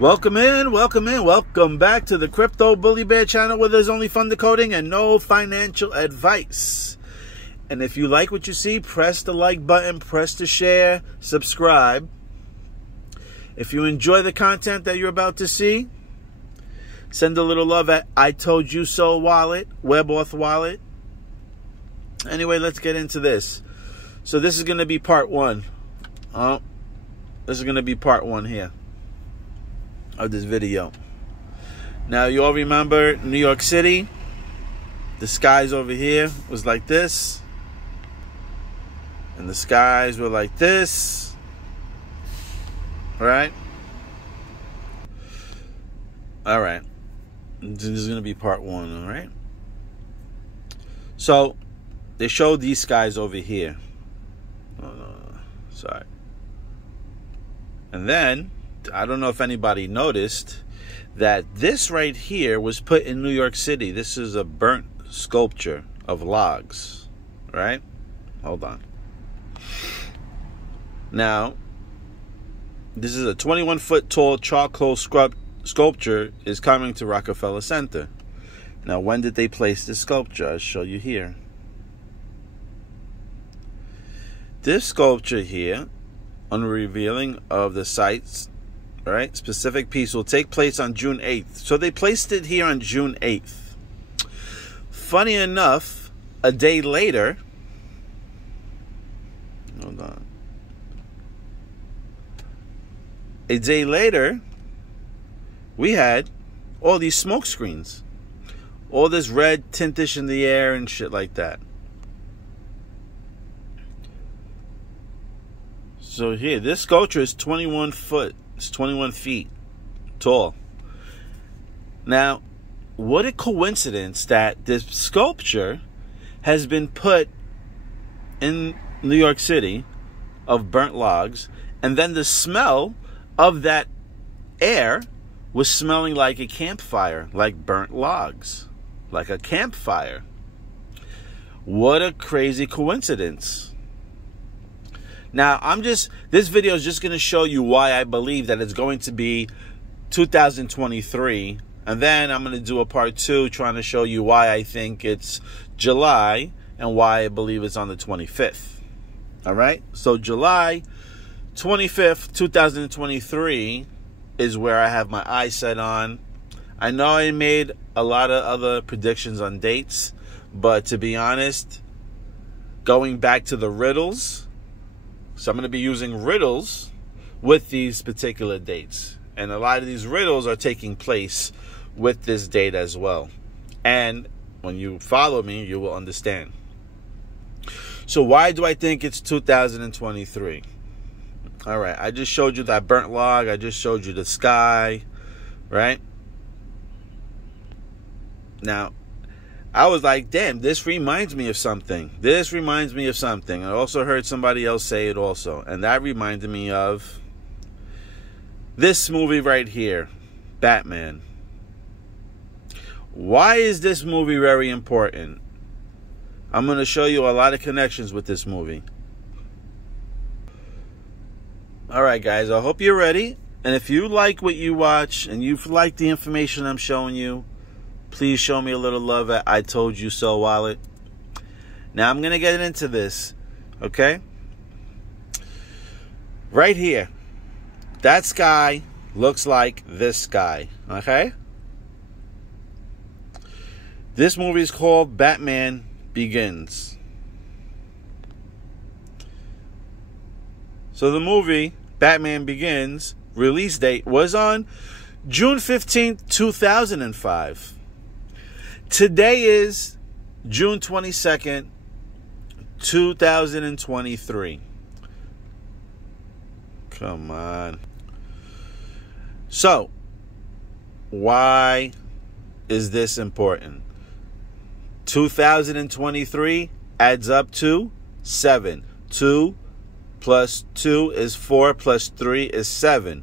Welcome welcome back to the Crypto Bully Bear channel, where there's only fun decoding and no financial advice. And if you like what you see, press the like button, press the share, subscribe. If you enjoy the content that you're about to see, send a little love at I Told You So wallet, WebAuth wallet. Anyway, let's get into this. So this is going to be part one. This is going to be part one here of this video. Now, you all remember New York City. The skies over here was like this, and the skies were like this, right? All right, this is gonna be part one. All right, so they showed these skies over here. Oh, no, sorry. And then I don't know if anybody noticed that this right here was put in New York City. This is a burnt sculpture of logs, right? Hold on. Now, this is a 21-foot tall charcoal sculpture is coming to Rockefeller Center. Now, when did they place this sculpture? I'll show you here. This sculpture here, on revealing of the site's specific piece, will take place on June 8th. So they placed it here on June 8th. Funny enough, a day later, hold on. A day later, we had all these smoke screens. All this red tintish in the air and shit like that. So here, this sculpture is 21 foot. It's 21 feet tall. Now, what a coincidence that this sculpture has been put in New York City of burnt logs, and then the smell of that air was smelling like a campfire, like burnt logs, like a campfire. What a crazy coincidence. Now, this video is just going to show you why I believe that it's going to be 2023. And then I'm going to do a part two trying to show you why I think it's July and why I believe it's on the 25th. All right? So July 25th, 2023 is where I have my eyes set on. I know I made a lot of other predictions on dates, but to be honest, going back to the riddles, so I'm going to be using riddles with these particular dates. And a lot of these riddles are taking place with this date as well. And when you follow me, you will understand. So why do I think it's 2023? All right, I just showed you that burnt log. I just showed you the sky, right? Now, I was like, damn, this reminds me of something. This reminds me of something. I also heard somebody else say it also. And that reminded me of this movie right here, Batman. Why is this movie very important? I'm going to show you a lot of connections with this movie. All right, guys, I hope you're ready. And if you like what you watch and you like the information I'm showing you, please show me a little love at I Told You So wallet. Now I'm going to get into this, okay? Right here. That sky looks like this sky, okay? This movie is called Batman Begins. So the movie Batman Begins release date was on June 15th, 2005. Today is June 22nd, 2023. Come on. So, why is this important? 2023 adds up to 7. 2 plus 2 is 4 plus 3 is 7.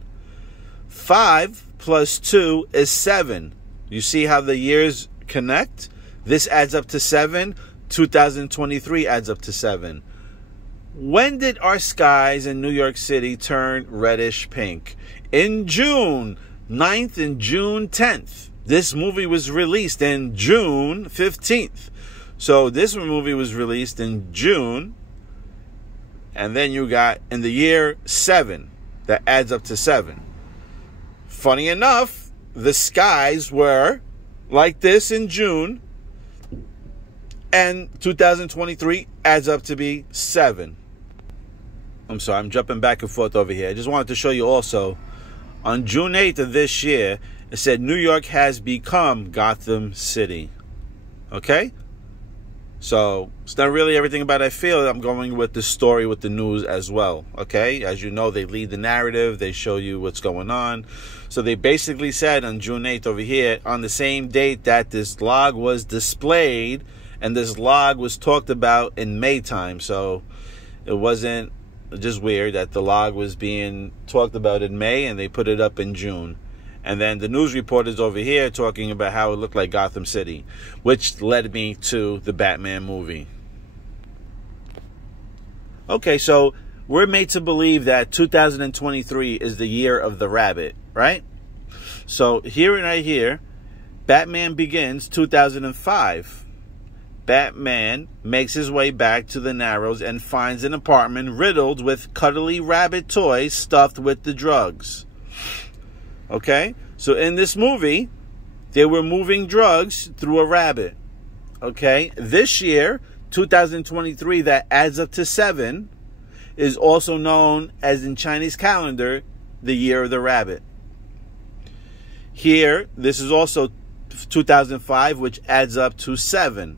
5 plus 2 is 7. You see how the years connect? This adds up to 7. 2023 adds up to 7. When did our skies in New York City turn reddish pink? In June 9th and June 10th. This movie was released in June 15th. So this movie was released in June. And then you got in the year 7. That adds up to 7. Funny enough, the skies were like this in June. And 2023 adds up to be 7. I'm sorry, I'm jumping back and forth over here. I just wanted to show you also, on June 8th of this year, it said New York has become Gotham City. Okay? So, it's not really everything about I feel. I'm going with the story, with the news as well. Okay? As you know, they lead the narrative. They show you what's going on. So, they basically said on June 8th over here, on the same date that this log was displayed, and this log was talked about in May time. So, it wasn't just weird that the log was being talked about in May and they put it up in June. And then the news reporters over here talking about how it looked like Gotham City, which led me to the Batman movie. Okay, so we're made to believe that 2023 is the year of the rabbit, right? So here and right here, Batman Begins 2005. Batman makes his way back to the Narrows and finds an apartment riddled with cuddly rabbit toys stuffed with the drugs. Okay, so in this movie, they were moving drugs through a rabbit. Okay, this year, 2023, that adds up to 7, is also known as in Chinese calendar, the year of the rabbit. Here, this is also 2005, which adds up to 7.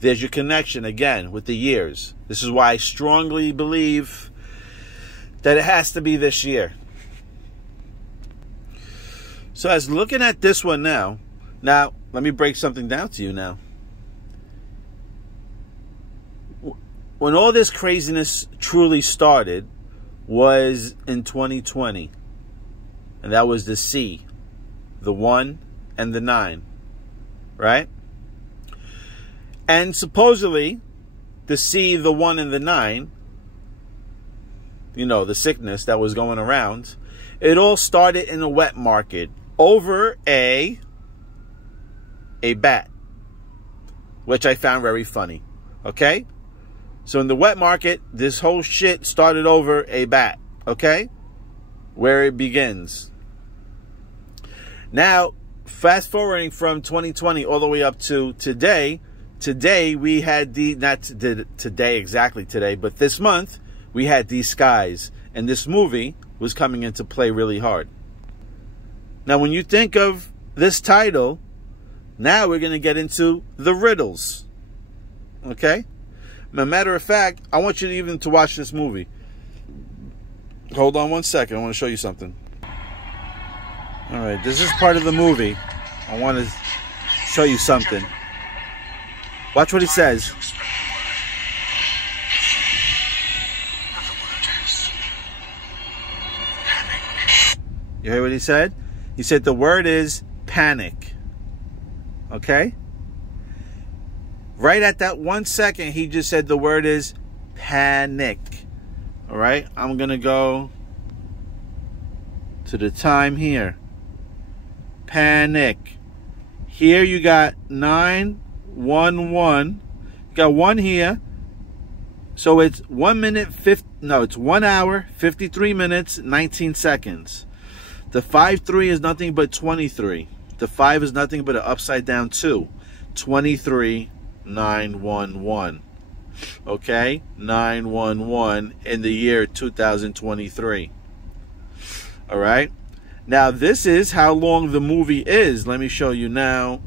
There's your connection again with the years. This is why I strongly believe that it has to be this year. So as looking at this one now, let me break something down to you now. When all this craziness truly started was in 2020. And that was the C, the 1, and the 9. Right? And supposedly, the C, the 1, and the 9, you know, the sickness that was going around, it all started in a wet market over a bat, which I found very funny. Okay? So in the wet market, this whole shit started over a bat. Okay? Where it begins. Now, fast forwarding from 2020 all the way up to today, we had today exactly today, but this month we had these skies, and this movie was coming into play really hard. Now, when you think of this title, now we're going to get into the riddles. Okay? As a matter of fact, I want you to watch this movie. Hold on one second. I want to show you something. All right, this is part of the movie. I want to show you something. Watch what he says. You hear what he said? He said the word is panic. Okay? Right at that 1 second, he just said the word is panic. All right? I'm going to go to the time here. Panic. Here you got 911. You got 1 here. So it's 1 minute, it's 1 hour, 53 minutes, 19 seconds. The 5-3 is nothing but 23. The 5 is nothing but an upside down 2. 23, 911. Okay? 911 in the year 2023. All right? Now, this is how long the movie is. Let me show you now.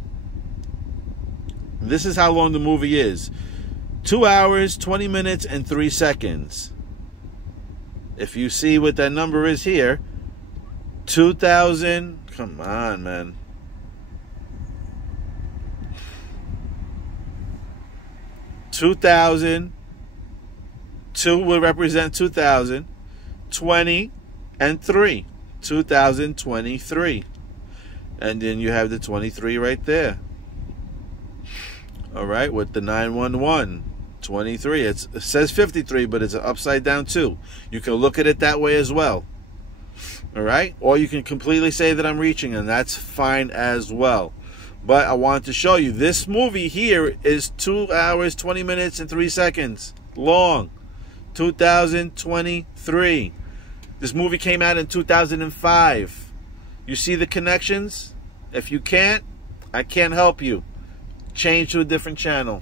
This is how long the movie is. 2 hours, 20 minutes, and 3 seconds. If you see what that number is here, 2000, come on, man. 2000, 2 will represent 2000, 20, and 3, 2023. And then you have the 23 right there. All right, with the 911, 23. It says 53, but it's an upside down 2. You can look at it that way as well. All right? Or you can completely say that I'm reaching, and that's fine as well. But I wanted to show you, this movie here is 2 hours, 20 minutes, and 3 seconds long. 2023. This movie came out in 2005. You see the connections? If you can't, I can't help you. Change to a different channel.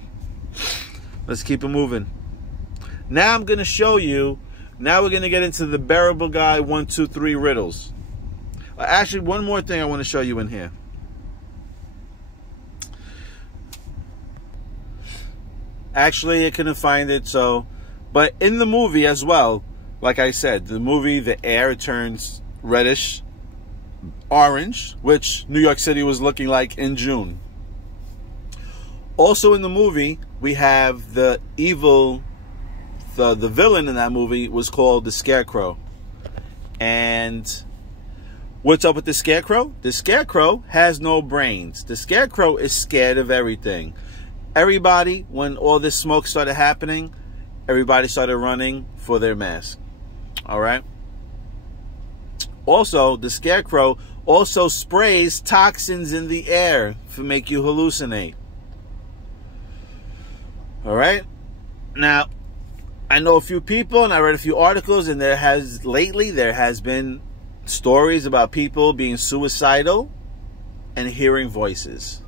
Let's keep it moving. Now I'm going to show you, now we're going to get into the Bearable Guy 1, 2, 3 riddles. Actually, one more thing I want to show you in here. Actually, I couldn't find it, so... But in the movie as well, like I said, the movie, the air turns reddish orange, which New York City was looking like in June. Also in the movie, we have the evil, the villain in that movie was called the Scarecrow. And what's up with the Scarecrow? The Scarecrow has no brains. The Scarecrow is scared of everything. Everybody, when all this smoke started happening, everybody started running for their mask. All right. Also, the Scarecrow also sprays toxins in the air to make you hallucinate. All right. Now, I know a few people, and I read a few articles, and there has been stories about people being suicidal and hearing voices.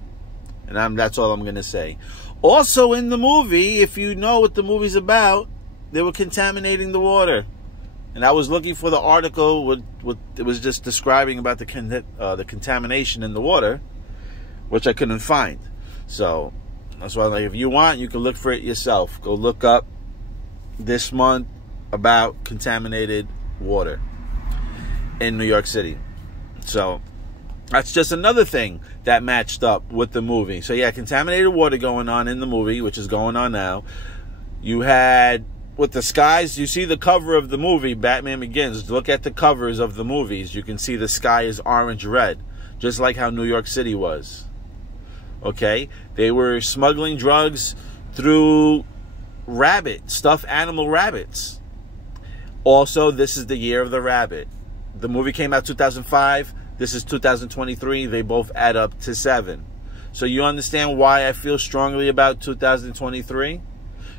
And that's all I'm going to say. Also in the movie, if you know what the movie's about, they were contaminating the water. And I was looking for the article, what it was just describing about the contamination in the water, which I couldn't find. So that's why, like, if you want, you can look for it yourself. Go look up this month about contaminated water in New York City. So that's just another thing that matched up with the movie. So yeah, contaminated water going on in the movie, which is going on now. You had with the skies, you see the cover of the movie, Batman Begins. Look at the covers of the movies. You can see the sky is orange-red, just like how New York City was. Okay? They were smuggling drugs through stuffed animal rabbits. Also, this is the year of the rabbit. The movie came out 2005. This is 2023. They both add up to 7. So you understand why I feel strongly about 2023?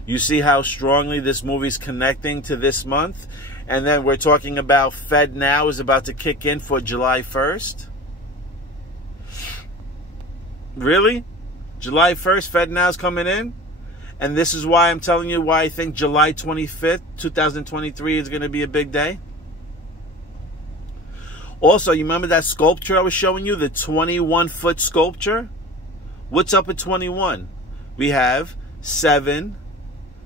You see how strongly this movie's connecting to this month? And then we're talking about Fed Now is about to kick in for July 1st. Really? July 1st, Fed Now's coming in? And this is why I'm telling you why I think July 25th, 2023 is going to be a big day. Also, you remember that sculpture I was showing you? The 21-foot sculpture? What's up at 21? We have 7,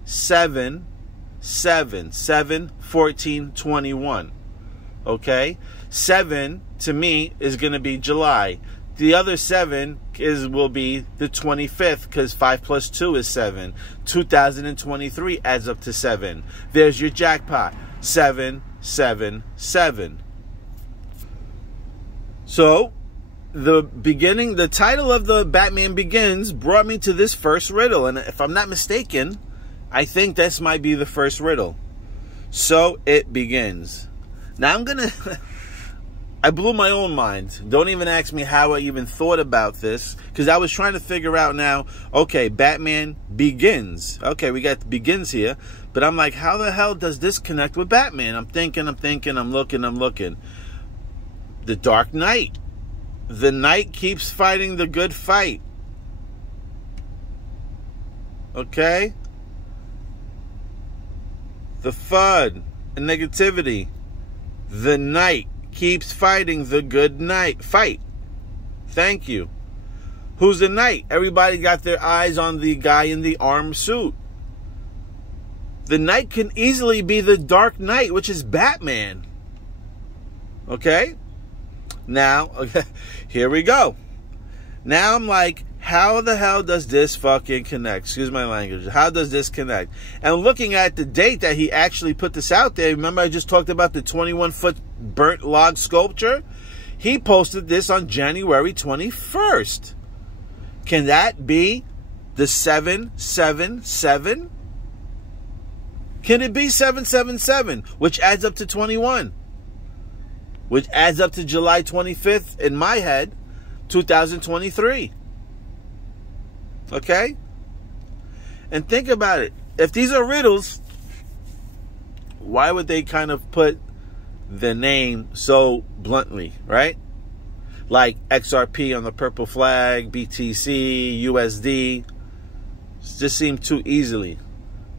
7, 7, 7, 14, 21. Okay? 7, to me, is going to be July. The other 7 will be the 25th, because 5 plus 2 is 7. 2023 adds up to 7. There's your jackpot. 7, 7, 7. So, the title of the Batman Begins brought me to this first riddle. And if I'm not mistaken, I think this might be the first riddle. So, it begins. Now, I blew my own mind. Don't even ask me how I even thought about this, because I was trying to figure out now, okay, Batman Begins. Okay, we got Begins here. But I'm like, how the hell does this connect with Batman? I'm thinking, I'm looking. The Dark Knight. The Knight keeps fighting the good fight. Okay? The FUD and negativity. The Knight keeps fighting the good fight. Thank you. Who's the Knight? Everybody got their eyes on the guy in the armed suit. The Knight can easily be the Dark Knight, which is Batman. Okay? Now, here we go. Now I'm like, how the hell does this fucking connect? Excuse my language. How does this connect? And looking at the date that he actually put this out there, remember I just talked about the 21-foot burnt log sculpture? He posted this on January 21st. Can that be the 777? Can it be 777, which adds up to 21? which adds up to July 25th in my head, 2023. Okay? And think about it. If these are riddles, why would they kind of put the name so bluntly, right? Like XRP on the purple flag, BTC, USD. It just seemed too easily.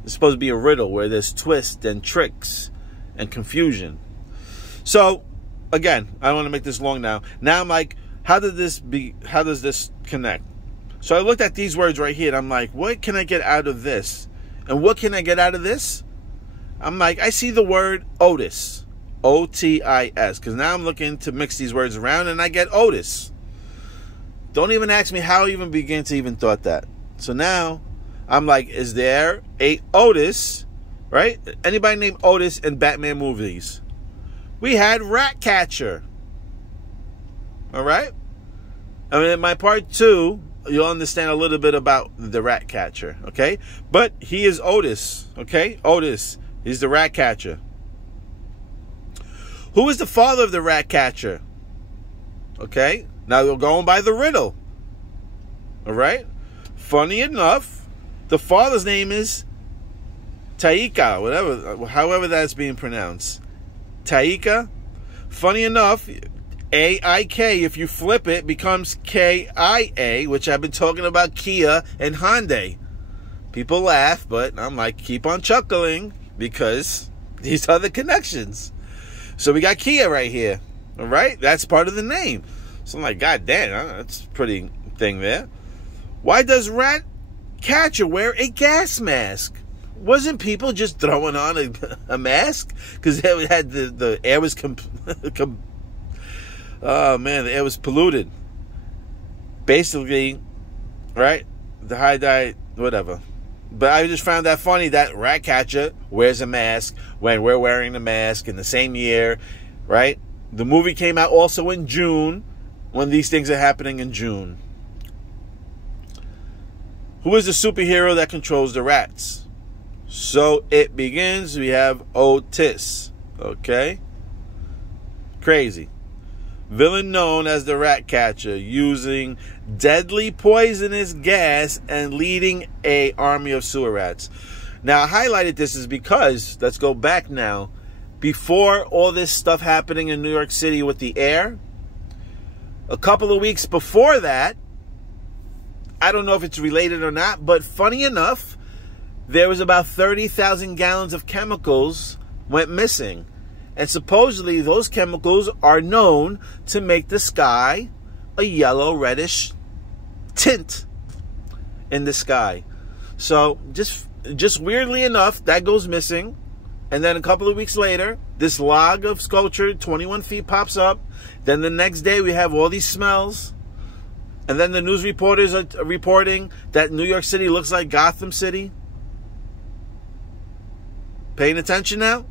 It's supposed to be a riddle where there's twists and tricks and confusion. So, again, I don't want to make this long now. Now I'm like, how does this connect? So I looked at these words right here and I'm like, what can I get out of this? And what can I get out of this? I'm like, I see the word Otis. O-T-I-S. Because now I'm looking to mix these words around and I get Otis. Don't even ask me how I even began to even thought that. So now I'm like, is there a Otis, right? Anybody named Otis in Batman movies? We had Ratcatcher. All right? I mean, in my part 2, you'll understand a little bit about the Ratcatcher, okay? But he is Otis, okay? Otis. He's the Ratcatcher. Who is the father of the Ratcatcher? Okay? Now we're going by the riddle. All right? Funny enough, the father's name is Taika, whatever, however that's being pronounced. Taika. Funny enough, A-I-K, if you flip it, becomes K-I-A, which I've been talking about Kia and Hyundai. People laugh, but I'm like, keep on chuckling, because these are the connections. So we got Kia right here. All right? That's part of the name. So I'm like, God damn, that's a pretty thing there. Why does Ratcatcher wear a gas mask? Wasn't people just throwing on a mask? Because it had the air was oh man, the air was polluted. Basically, right? The high diet, whatever. But I just found that funny that Ratcatcher wears a mask when we're wearing the mask in the same year, right? The movie came out also in June, when these things are happening in June. Who is the superhero that controls the rats? So it begins. We have Otis. Okay? Crazy. Villain known as the Ratcatcher, using deadly poisonous gas and leading an army of sewer rats. Now, I highlighted this is because, let's go back now, before all this stuff happening in New York City with the air, a couple of weeks before that, I don't know if it's related or not, but funny enough, there was about 30,000 gallons of chemicals went missing. And supposedly those chemicals are known to make the sky a yellow reddish tint in the sky. So just weirdly enough, that goes missing. And then a couple of weeks later, this log of sculpture, 21 feet, pops up. Then the next day we have all these smells. And then the news reporters are reporting that New York City looks like Gotham City. Paying attention now?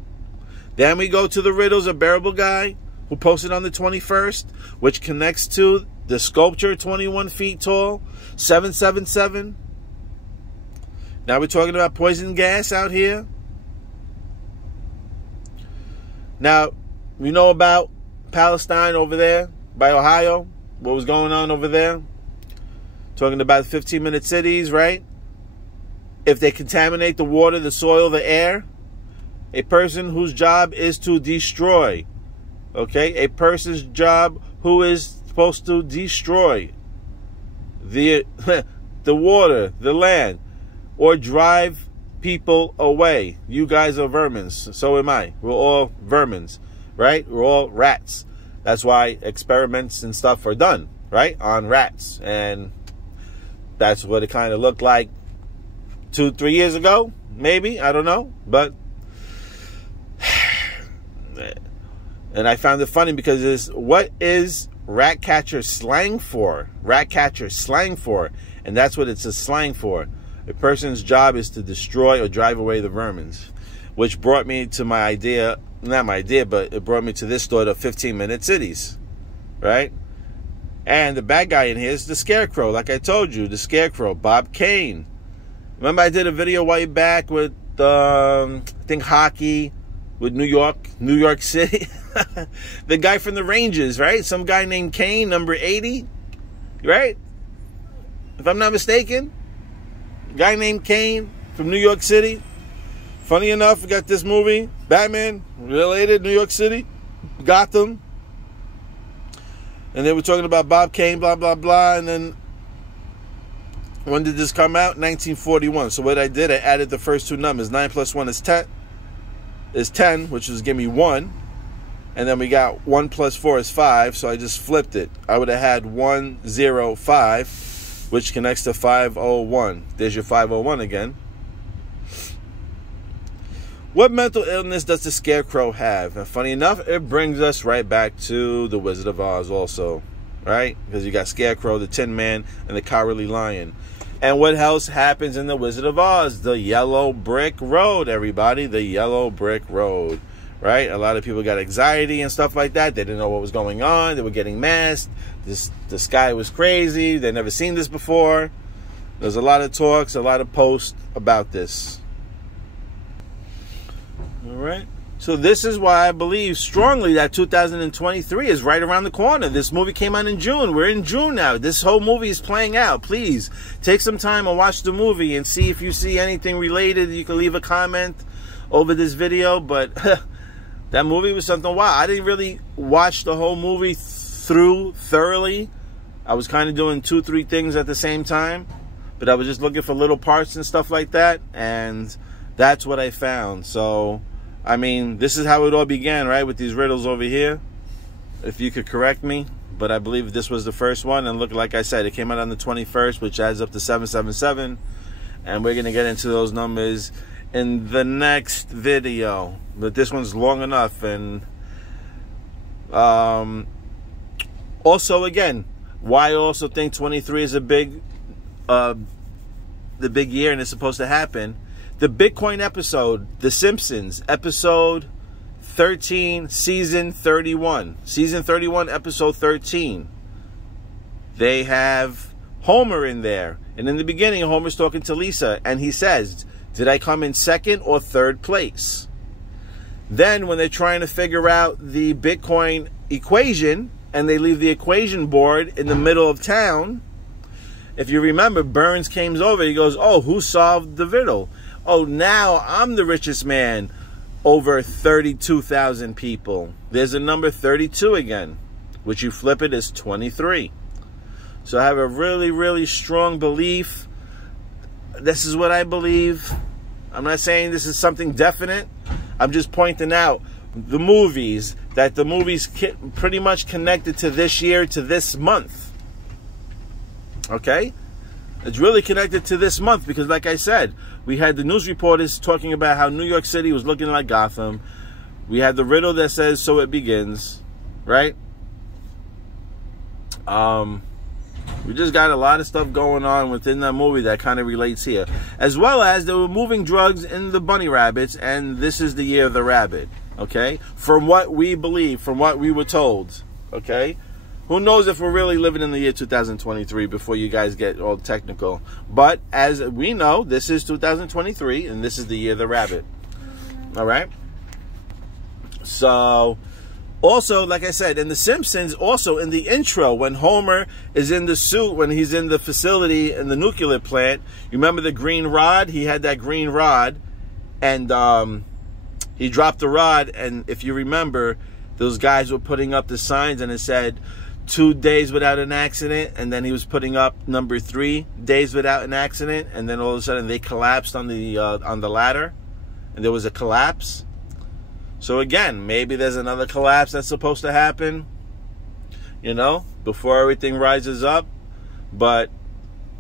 Then we go to the Riddles, a bearable guy who posted on the 21st, which connects to the sculpture, 21 feet tall, 777. Now we're talking about poison gas out here. Now, we know about Palestine over there by Ohio, what was going on over there. Talking about 15-minute cities, right? If they contaminate the water, the soil, the air, a person whose job is to destroy, okay? A person's job who is supposed to destroy the water, the land, or drive people away. You guys are vermins. So am I. We're all vermins, right? We're all rats. That's why experiments and stuff are done, right? On rats. And that's what it kind of looked like 2-3 years ago, maybe. I don't know. But and I found it funny because what is Ratcatcher slang for? Ratcatcher slang for, and that's what it's a slang for. A person's job is to destroy or drive away the vermins, which brought me to my idea, not my idea, but it brought me to this thought of 15-minute cities, right? And the bad guy in here is the Scarecrow, like I told you, the Scarecrow, Bob Kane. Remember I did a video way back with, I think, hockey, with New York City. The guy from the Rangers, right? Some guy named Kane, number 80, right? If I'm not mistaken. Guy named Kane from New York City. Funny enough, we got this movie, Batman, related, New York City, Gotham. And they were talking about Bob Kane, blah, blah, blah. And then, when did this come out? 1941. So what I did, I added the first two numbers. 9 plus 1 is 10, which is give me 1. And then we got 1 plus 4 is 5. So I just flipped it. I would have had 105, which connects to 501. There's your 501 again. What mental illness does the Scarecrow have? And funny enough, it brings us right back to the Wizard of Oz also, right? Because you got Scarecrow, the Tin Man, and the Cowardly Lion. And what else happens in the Wizard of Oz? The yellow brick road, everybody. The yellow brick road, right? A lot of people got anxiety and stuff like that. They didn't know what was going on. They were getting masked. The sky was crazy. They'd never seen this before. There's a lot of talks, a lot of posts about this. All right. So this is why I believe strongly that 2023 is right around the corner. This movie came out in June. We're in June now. This whole movie is playing out. Please take some time and watch the movie and see if you see anything related. You can leave a comment over this video. But that movie was something wild. I didn't really watch the whole movie through thoroughly. I was kind of doing 2-3 things at the same time. But I was just looking for little parts and stuff like that. And that's what I found. So I mean, this is how it all began, right? With these riddles over here. If you could correct me. But I believe this was the first one. And look, like I said, it came out on the 21st, which adds up to 777. And we're going to get into those numbers in the next video. But this one's long enough. And also, again, why I also think 23 is a big, the big year and it's supposed to happen. The Bitcoin episode, The Simpsons, episode 13, season 31. Season 31, episode 13. They have Homer in there. And in the beginning, Homer's talking to Lisa. And he says, did I come in second or third place? Then when they're trying to figure out the Bitcoin equation, and they leave the equation board in the middle of town, if you remember, Burns comes over. He goes, oh, who solved the riddle? Oh, now I'm the richest man over 32,000 people. There's a number 32 again, which you flip it is 23. So I have a really, really strong belief. This is what I believe. I'm not saying this is something definite. I'm just pointing out the movies, that the movies pretty much connected to this year, to this month. Okay? It's really connected to this month because, like I said, we had the news reporters talking about how New York City was looking like Gotham. We had the riddle that says, so it begins, right? We just got a lot of stuff going on within that movie that kind of relates here. As well as they were moving drugs in the bunny rabbits, and this is the year of the rabbit, okay? From what we believe, from what we were told, okay? Who knows if we're really living in the year 2023 before you guys get all technical. But as we know, this is 2023, and this is the year of the rabbit. All right? So, also, like I said, in The Simpsons, also in the intro, when Homer is in the suit, when he's in the facility in the nuclear plant, you remember the green rod? He had that green rod, and he dropped the rod, and if you remember, those guys were putting up the signs, and it said 2 days without an accident, and then he was putting up number 3 days without an accident, and then all of a sudden they collapsed on the ladder, and there was a collapse. So again, maybe there's another collapse that's supposed to happen, you know, before everything rises up. But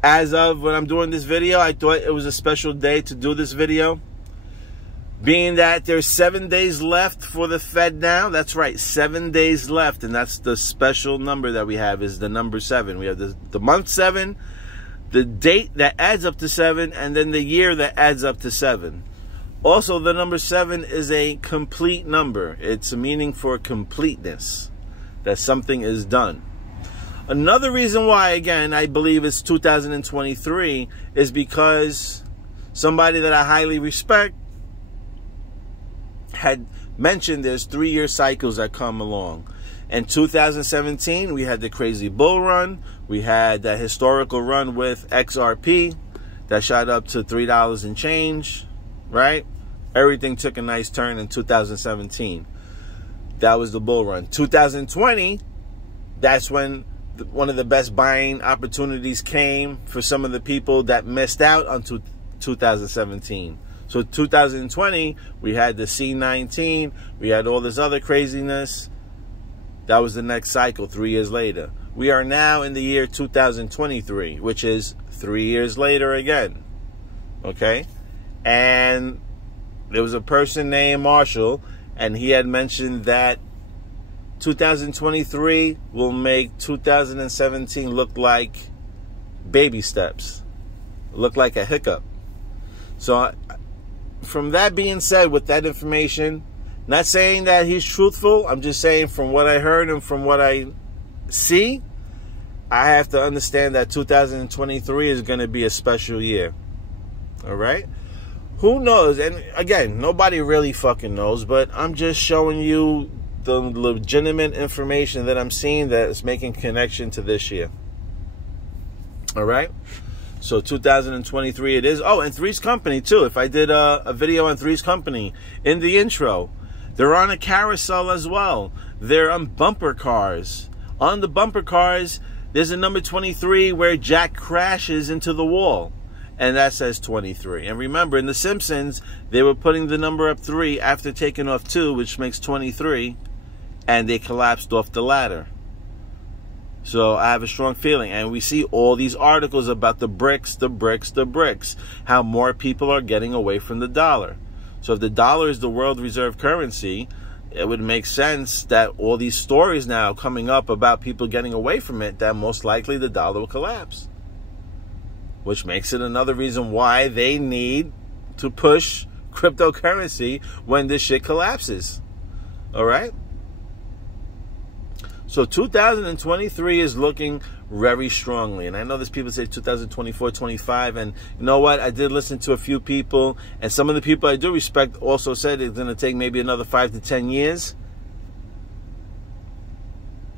as of when I'm doing this video, I thought it was a special day to do this video. Being that there's 7 days left for the Fed now. That's right, 7 days left. And that's the special number that we have, is the number 7. We have the month 7, the date that adds up to 7, and then the year that adds up to 7. Also, the number 7 is a complete number. It's a meaning for completeness, that something is done. Another reason why, again, I believe it's 2023 is because somebody that I highly respect had mentioned there's 3-year cycles that come along. In 2017, we had the crazy bull run. We had that historical run with XRP that shot up to $3 and change, right? Everything took a nice turn in 2017. That was the bull run. 2020, that's when one of the best buying opportunities came for some of the people that missed out on 2017. So 2020, we had the C19, we had all this other craziness. That was the next cycle 3 years later. We are now in the year 2023, which is 3 years later again. Okay? And there was a person named Marshall, and he had mentioned that 2023 will make 2017 look like baby steps, look like a hiccup. So from that being said, with that information, not saying that he's truthful, I'm just saying from what I heard and from what I see, I have to understand that 2023 is going to be a special year. All right? Who knows? And again, nobody really fucking knows, but I'm just showing you the legitimate information that I'm seeing that is making connection to this year. All right? So 2023 it is. Oh, and Three's Company too. If I did a video on Three's Company in the intro, they're on a carousel as well. They're on bumper cars. On the bumper cars, there's a number 23 where Jack crashes into the wall. And that says 23. And remember, in The Simpsons, they were putting the number up 3 after taking off 2, which makes 23. And they collapsed off the ladder. So I have a strong feeling. And we see all these articles about the bricks, the bricks, the bricks. How more people are getting away from the dollar. So if the dollar is the world reserve currency, it would make sense that all these stories now coming up about people getting away from it, that most likely the dollar will collapse. Which makes it another reason why they need to push cryptocurrency when this shit collapses. All right? So 2023 is looking very strongly. And I know there's people say 2024, 25. And you know what? I did listen to a few people. And some of the people I do respect also said it's going to take maybe another 5 to 10 years.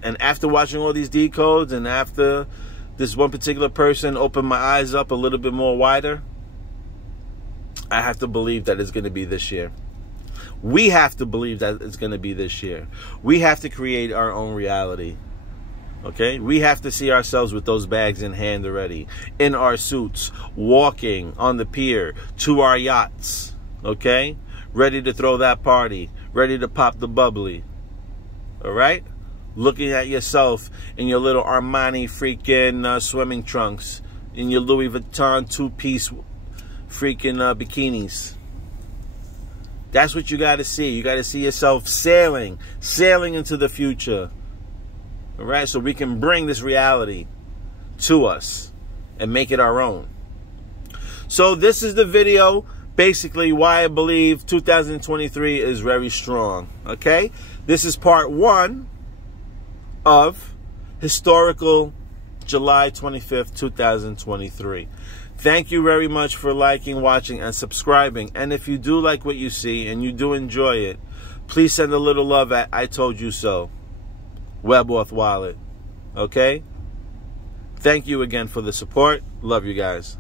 And after watching all these decodes and after this one particular person opened my eyes up a little bit more wider, I have to believe that it's going to be this year. We have to believe that it's going to be this year. We have to create our own reality. Okay? We have to see ourselves with those bags in hand already. In our suits. Walking on the pier to our yachts. Okay? Ready to throw that party. Ready to pop the bubbly. Alright? Looking at yourself in your little Armani freaking swimming trunks. In your Louis Vuitton 2-piece freaking bikinis. That's what you got to see. You got to see yourself sailing into the future. All right? So we can bring this reality to us and make it our own. So this is the video, basically why I believe 2023 is very strong. Okay? This is part 1 of historical July 25th, 2023. Thank you very much for liking, watching, and subscribing. And if you do like what you see and you do enjoy it, please send a little love at I Told You So, Webworth Wallet. Okay? Thank you again for the support. Love you guys.